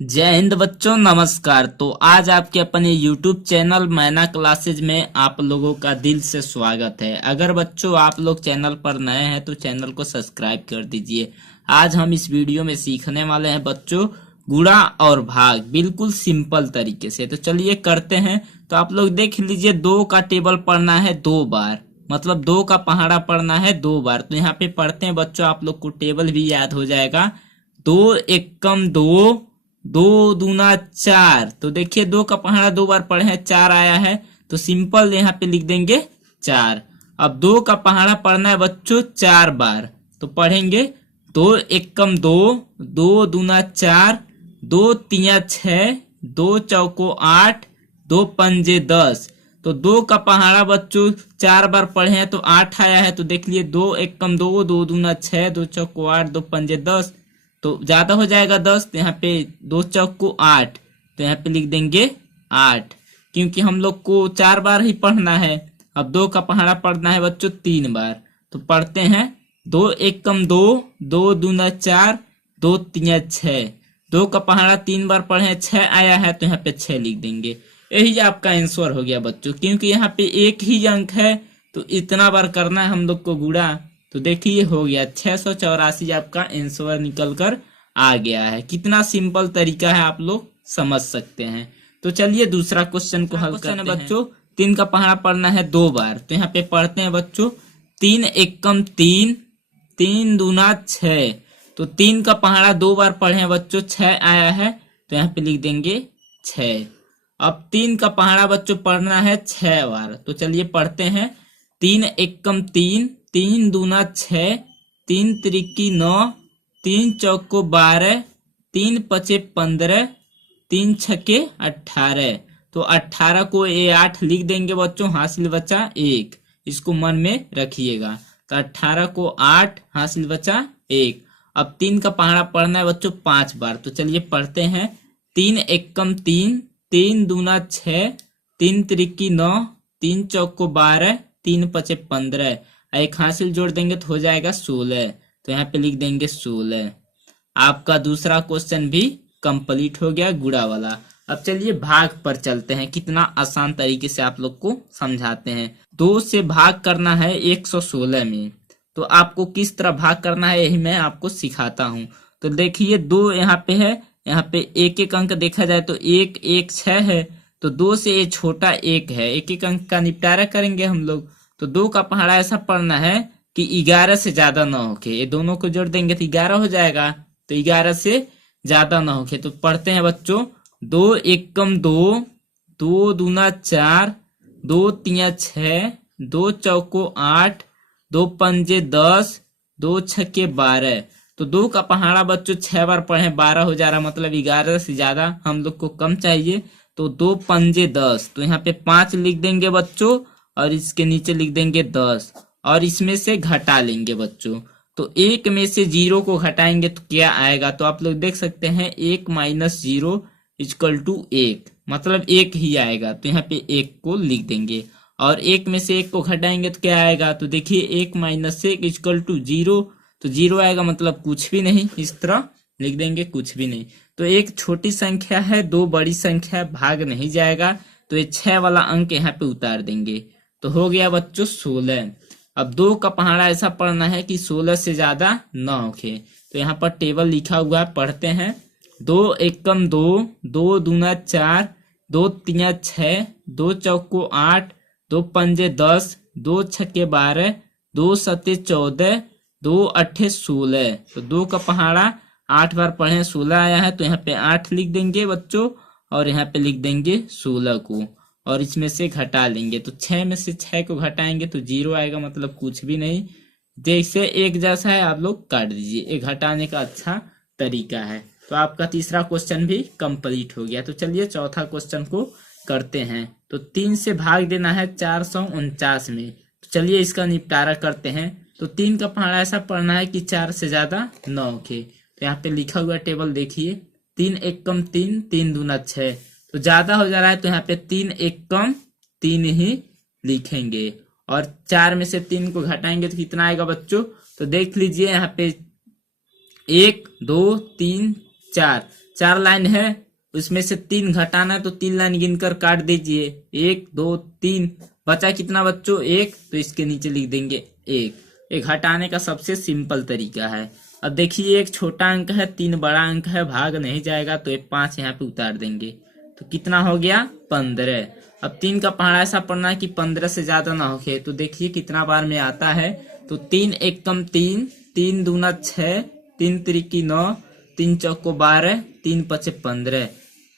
जय हिंद बच्चों, नमस्कार। तो आज आपके अपने YouTube चैनल मैना क्लासेज में आप लोगों का दिल से स्वागत है। अगर बच्चों आप लोग चैनल पर नए हैं तो चैनल को सब्सक्राइब कर दीजिए। आज हम इस वीडियो में सीखने वाले हैं बच्चों गुणा और भाग, बिल्कुल सिंपल तरीके से। तो चलिए करते हैं। तो आप लोग देख लीजिए, 2 का टेबल पढ़ना है 2 बार, मतलब 2 का पहाड़ा पढ़ना है 2 बार। तो यहाँ पे पढ़ते हैं बच्चों, आप लोग को टेबल भी याद हो जाएगा। 2 एकम 2, 2 दूना 4। तो देखिए 2 का पहाड़ा 2 बार पढ़े हैं, 4 आया है, तो सिंपल यहाँ पे लिख देंगे 4। अब 2 का पहाड़ा पढ़ना है बच्चों 4 बार, तो पढ़ेंगे 2 एकम 2, 2 दूना 4, 2 तिया 6, 2 चौको 8, 2 पंजे 10। तो 2 का पहाड़ा बच्चों 4 बार पढ़े हैं तो 8 आया है। तो देख लिए 2 एकम 2, 2 दूना 6, 2 चौको 8, 2 पंजे 10। तो ज्यादा हो जाएगा 10, तो यहाँ पे 2 चौक को 8, तो यहाँ पे लिख देंगे 8, क्योंकि हम लोग को 4 बार ही पढ़ना है। अब 2 का पहाड़ा पढ़ना है बच्चों 3 बार, तो पढ़ते हैं 2 एकम 2, 2 दूना 4, 2 तिया 6। 2 का पहाड़ा 3 बार पढ़े, 6 आया है, तो यहाँ पे 6 लिख देंगे। यही आपका आंसर हो गया बच्चों, क्योंकि यहाँ पे एक ही अंक है तो इतना बार करना है हम लोग को गुणा। तो देखिए हो गया 684 आपका आंसर निकल कर आ गया है। कितना सिंपल तरीका है, आप लोग समझ सकते हैं। तो चलिए दूसरा क्वेश्चन को हल करते हैं बच्चों। 3 का पहाड़ा पढ़ना है 2 बार, तो यहाँ पे पढ़ते हैं बच्चों 3 एकम 3, 3 दूना 6। तो 3 का पहाड़ा 2 बार पढ़े हैं बच्चों, 6 आया है, तो यहाँ पे लिख देंगे 6। अब 3 का पहाड़ा बच्चों पढ़ना है 6 बार, तो चलिए पढ़ते हैं 3 एकम 3, 3 दूना 6, 3 त्रिकी 9, 3 चौको 12, 3 पचे 15, 3 छके 18। तो 18 को 8 लिख देंगे बच्चों, हासिल बचा 1, इसको मन में रखिएगा। तो 18 को 8, हासिल बचा 1। अब 3 का पहाड़ा पढ़ना है बच्चों 5 बार, तो चलिए पढ़ते हैं 3 एकम 3, 3 दूना 6, 3 त्रिकी 9, 3 चौको 12, 3 पचे 15। एक हासिल जोड़ देंगे तो हो जाएगा 16, तो यहाँ पे लिख देंगे 16। आपका दूसरा क्वेश्चन भी कंप्लीट हो गया गुणा वाला। अब चलिए भाग पर चलते हैं, कितना आसान तरीके से आप लोग को समझाते हैं। 2 से भाग करना है 116 में, तो आपको किस तरह भाग करना है यही मैं आपको सिखाता हूँ। तो देखिए 2 यहाँ पे है, यहाँ पे एक एक अंक देखा जाए तो 1 1 6 है, तो 2 से ये छोटा 1 है, एक एक अंक का निपटारा करेंगे हम लोग। तो 2 का पहाड़ा ऐसा पढ़ना है कि 11 से ज्यादा ना होके, ये दोनों को जोड़ देंगे तो 11 हो जाएगा, तो 11 से ज्यादा ना होके। तो पढ़ते हैं बच्चों 2 एकम 2, 2 दूना 4, 2 तिया 6, 2 चौको 8, 2 पंजे 10, 2 छके 12। तो 2 का पहाड़ा बच्चों 6 बार पढ़े, 12 हो जा रहा, मतलब 11 से ज्यादा हम लोग को कम चाहिए। तो 2 पंजे 10, तो यहाँ पे 5 लिख देंगे बच्चों, और इसके नीचे लिख देंगे 10, और इसमें से घटा लेंगे बच्चों। तो 1 में से 0 को घटाएंगे तो क्या आएगा, तो आप लोग देख सकते हैं 1 माइनस 0 इक्वल टू 1, मतलब 1 ही आएगा। तो यहाँ पे 1 को लिख देंगे, और 1 में से 1 को घटाएंगे तो क्या आएगा, तो देखिए 1 माइनस 1 इक्वल टू 0, तो 0 आएगा, मतलब कुछ भी नहीं, इस तरह लिख देंगे कुछ भी नहीं। तो एक छोटी संख्या है, 2 बड़ी संख्या है, भाग नहीं जाएगा, तो ये 6 वाला अंक यहाँ पे उतार देंगे, तो हो गया बच्चों 16। अब 2 का पहाड़ा ऐसा पढ़ना है कि 16 से ज्यादा ना होके, तो यहाँ पर टेबल लिखा हुआ है, पढ़ते हैं 2 एकम 2, 2 दूना 4, 2 तिया 6, 2 चौको 8, 2 पंजे 10, 2 छके 12, 2 सते 14, 2 अट्ठे 16। तो 2 का पहाड़ा 8 बार पढ़े, 16 आया है, तो यहाँ पे 8 लिख देंगे बच्चों, और यहाँ पे लिख देंगे 16 को, और इसमें से घटा लेंगे। तो 6 में से 6 को घटाएंगे तो 0 आएगा, मतलब कुछ भी नहीं। जैसे एक जैसा है आप लोग काट दीजिए, ये घटाने का अच्छा तरीका है। तो आपका तीसरा क्वेश्चन भी कंप्लीट हो गया। तो चलिए चौथा क्वेश्चन को करते हैं। तो 3 से भाग देना है 449 में, तो चलिए इसका निपटारा करते हैं। तो 3 का पहाड़ा ऐसा पढ़ना है कि 4 से ज्यादा न होके, तो यहाँ पे लिखा हुआ टेबल देखिए 3 एकम 3, 3 दूना 6। तो ज्यादा हो जा रहा है, तो यहाँ पे 3 एकम 3 ही लिखेंगे, और 4 में से 3 को घटाएंगे तो कितना आएगा बच्चों, तो देख लीजिए यहाँ पे 1 2 3 4, 4 लाइन है, उसमें से 3 घटाना है तो 3 लाइन गिनकर काट दीजिए। 1 2 3, बचा कितना बच्चों? 1, तो इसके नीचे लिख देंगे 1। एक घटाने का सबसे सिंपल तरीका है। अब देखिए एक छोटा अंक है, 3 बड़ा अंक है, भाग नहीं जाएगा तो एक 5 यहाँ पे उतार देंगे तो कितना हो गया? 15। अब 3 का पहाड़ा ऐसा पढ़ना है कि 15 से ज्यादा ना होके, तो देखिए कितना बार में आता है। तो 3 एक कम 3, 3 दूना 6, 3 त्रिकी 9, 3 चौको 12, 3 पचे 15।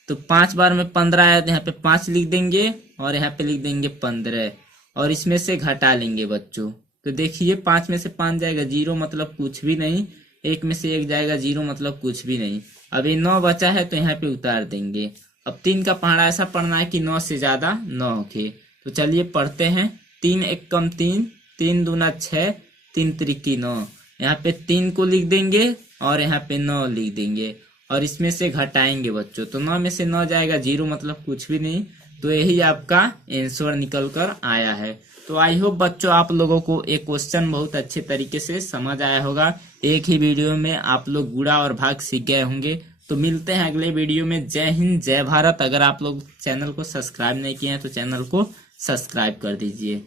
तो 5 बार में 15 आया तो यहाँ पे 5 लिख देंगे और यहाँ पे लिख देंगे 15 और इसमें से घटा लेंगे बच्चों। तो देखिए 5 में से 5 जाएगा 0, मतलब कुछ भी नहीं। 1 में से 1 जाएगा 0, मतलब कुछ भी नहीं। अब ये 9 बचा है तो यहाँ पे उतार देंगे। अब 3 का पहाड़ा ऐसा पढ़ना है कि 9 से ज्यादा न होके। तो चलिए पढ़ते हैं। 3 एक कम 3, 3 दूना 6, 3 त्रिकी 9। यहाँ पे 3 को लिख देंगे और यहाँ पे 9 लिख देंगे और इसमें से घटाएंगे बच्चों। तो 9 में से 9 जाएगा 0, मतलब कुछ भी नहीं। तो यही आपका आंसर निकल कर आया है। तो आई होप बच्चों आप लोगों को एक क्वेश्चन बहुत अच्छे तरीके से समझ आया होगा। एक ही वीडियो में आप लोग गुणा और भाग सीख गए होंगे। तो मिलते हैं अगले वीडियो में। जय हिंद, जय भारत। अगर आप लोग चैनल को सब्सक्राइब नहीं किए हैं तो चैनल को सब्सक्राइब कर दीजिए।